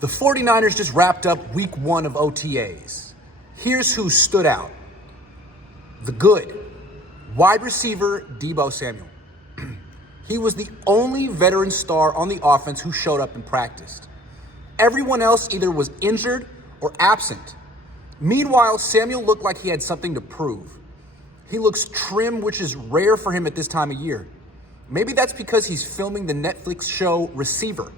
The 49ers just wrapped up week 1 of OTAs. Here's who stood out. The good. Wide receiver Deebo Samuel. He was the only veteran star on the offense who showed up and practiced. Everyone else either was injured or absent. Meanwhile, Samuel looked like he had something to prove. He looks trim, which is rare for him at this time of year. Maybe that's because he's filming the Netflix show Receiver.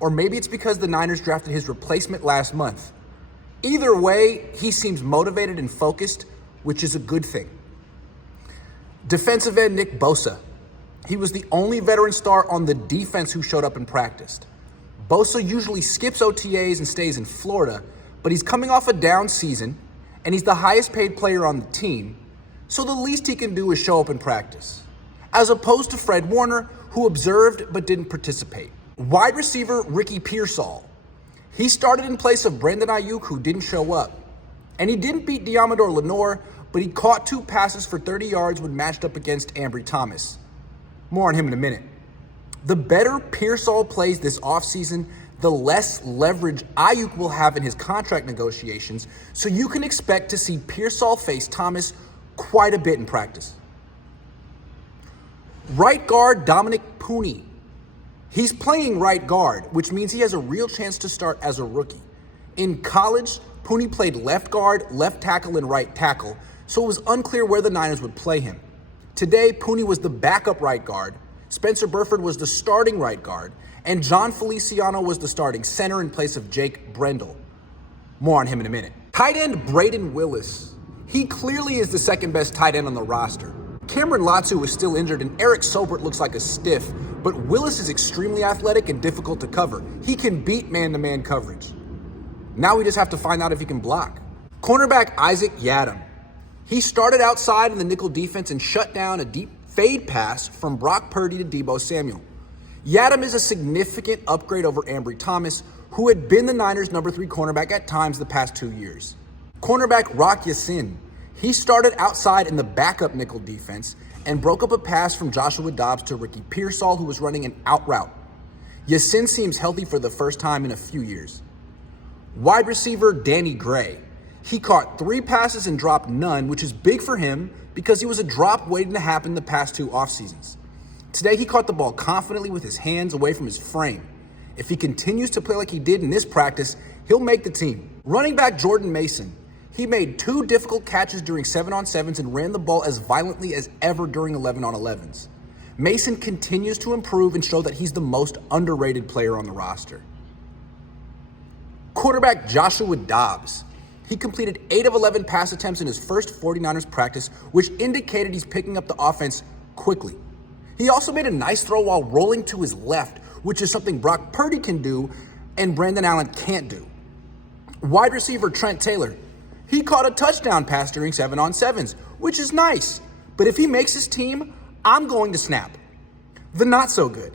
Or maybe it's because the Niners drafted his replacement last month. Either way, he seems motivated and focused, which is a good thing. Defensive end Nick Bosa. He was the only veteran star on the defense who showed up and practiced. Bosa usually skips OTAs and stays in Florida, but he's coming off a down season, and he's the highest paid player on the team, so the least he can do is show up and practice. As opposed to Fred Warner, who observed but didn't participate. Wide receiver Ricky Pearsall. He started in place of Brandon Ayuk, who didn't show up. And he didn't beat Diamador Lenore, but he caught 2 passes for 30 yards when matched up against Ambry Thomas. More on him in a minute. The better Pearsall plays this offseason, the less leverage Ayuk will have in his contract negotiations, so you can expect to see Pearsall face Thomas quite a bit in practice. Right guard Dominic Pooney. He's playing right guard, which means he has a real chance to start as a rookie. In college, Pooney played left guard, left tackle, and right tackle, so it was unclear where the Niners would play him. Today, Pooney was the backup right guard, Spencer Burford was the starting right guard, and John Feliciano was the starting center in place of Jake Brendel. More on him in a minute. Tight end Braden Willis. He clearly is the second best tight end on the roster. Cameron Latsu is still injured and Eric Sobert looks like a stiff, but Willis is extremely athletic and difficult to cover. He can beat man-to-man coverage. Now we just have to find out if he can block. Cornerback Isaac Yiadom. He started outside in the nickel defense and shut down a deep fade pass from Brock Purdy to Deebo Samuel. Yiadom is a significant upgrade over Ambry Thomas, who had been the Niners' number 3 cornerback at times the past 2 years. Cornerback Rock Ya-Sin. He started outside in the backup nickel defense and broke up a pass from Joshua Dobbs to Ricky Pearsall, who was running an out route. Ya-Sin seems healthy for the first time in a few years. Wide receiver Danny Gray. He caught 3 passes and dropped none, which is big for him because he was a drop waiting to happen the past 2 off seasons. Today, he caught the ball confidently with his hands away from his frame. If he continues to play like he did in this practice, he'll make the team. Running back Jordan Mason. He made 2 difficult catches during 7-on-7s and ran the ball as violently as ever during 11-on-11s. Mason continues to improve and show that he's the most underrated player on the roster. Quarterback Joshua Dobbs. He completed 8 of 11 pass attempts in his first 49ers practice, which indicated he's picking up the offense quickly. He also made a nice throw while rolling to his left, which is something Brock Purdy can do and Brandon Allen can't do. Wide receiver Trent Taylor. He caught a touchdown pass during 7-on-7s, which is nice. But if he makes his team, I'm going to snap. The not so good.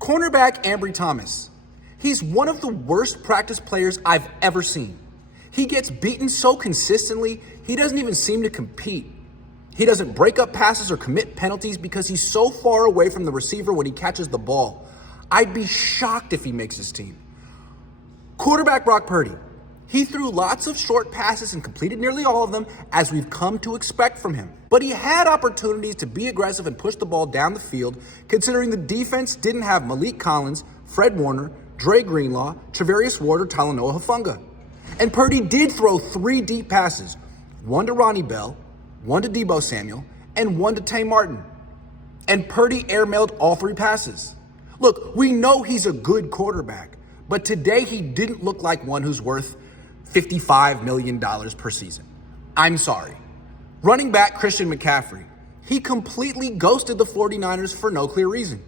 Cornerback Ambry Thomas. He's one of the worst practice players I've ever seen. He gets beaten so consistently, he doesn't even seem to compete. He doesn't break up passes or commit penalties because he's so far away from the receiver when he catches the ball. I'd be shocked if he makes his team. Quarterback Brock Purdy. He threw lots of short passes and completed nearly all of them, as we've come to expect from him. But he had opportunities to be aggressive and push the ball down the field, considering the defense didn't have Malik Collins, Fred Warner, Dre Greenlaw, Travarius Ward, or Talanoa Hufanga. And Purdy did throw 3 deep passes, 1 to Ronnie Bell, 1 to Deebo Samuel, and 1 to Tay Martin. And Purdy airmailed all 3 passes. Look, we know he's a good quarterback, but today he didn't look like one who's worth $55 million per season. I'm sorry. Running back Christian McCaffrey. He completely ghosted the 49ers for no clear reason.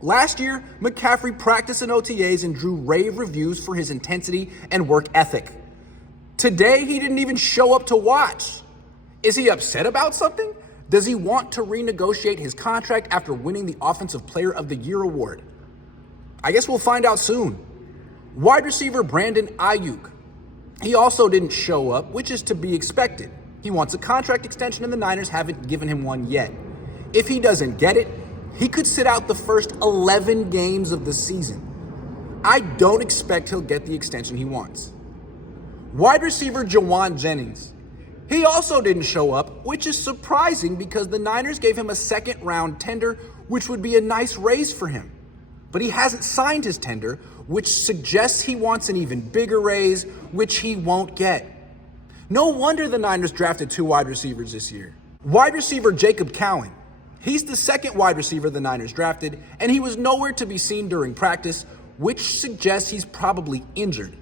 Last year, McCaffrey practiced in OTAs and drew rave reviews for his intensity and work ethic. Today, he didn't even show up to watch. Is he upset about something? Does he want to renegotiate his contract after winning the Offensive Player of the Year award? I guess we'll find out soon. Wide receiver Brandon Ayuk. He also didn't show up, which is to be expected. He wants a contract extension and the Niners haven't given him one yet. If he doesn't get it, he could sit out the first 11 games of the season. I don't expect he'll get the extension he wants. Wide receiver Jawan Jennings. He also didn't show up, which is surprising because the Niners gave him a second-round tender, which would be a nice raise for him. But he hasn't signed his tender, which suggests he wants an even bigger raise, which he won't get. No wonder the Niners drafted 2 wide receivers this year. Wide receiver Jacob Cowan. He's the second wide receiver the Niners drafted, and he was nowhere to be seen during practice, which suggests he's probably injured.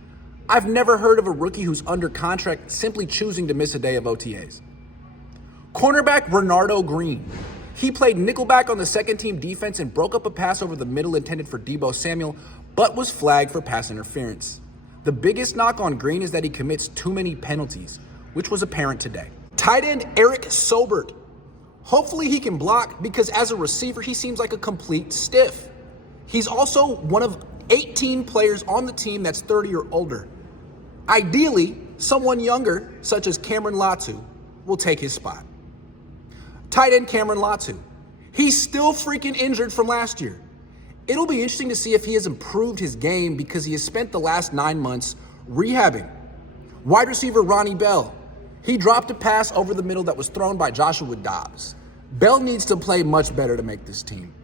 I've never heard of a rookie who's under contract simply choosing to miss a day of OTAs. Cornerback Bernardo Green. He played nickelback on the second-team defense and broke up a pass over the middle intended for Deebo Samuel, but was flagged for pass interference. The biggest knock on Green is that he commits too many penalties, which was apparent today. Tight end Eric Sobert. Hopefully he can block because as a receiver, he seems like a complete stiff. He's also one of 18 players on the team that's 30 or older. Ideally, someone younger, such as Cameron Latu, will take his spot. Tight end Cameron Latu. He's still freaking injured from last year. It'll be interesting to see if he has improved his game because he has spent the last 9 months rehabbing. Wide receiver Ronnie Bell. He dropped a pass over the middle that was thrown by Joshua Dobbs. Bell needs to play much better to make this team.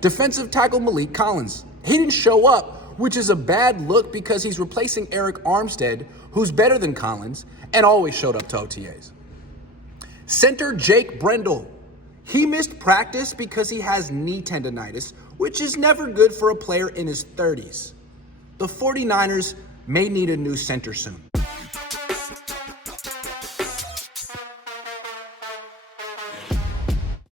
Defensive tackle Malik Collins. He didn't show up, which is a bad look because he's replacing Eric Armstead, who's better than Collins and always showed up to OTAs. Center Jake Brendel. He missed practice because he has knee tendonitis, which is never good for a player in his 30s. The 49ers may need a new center soon.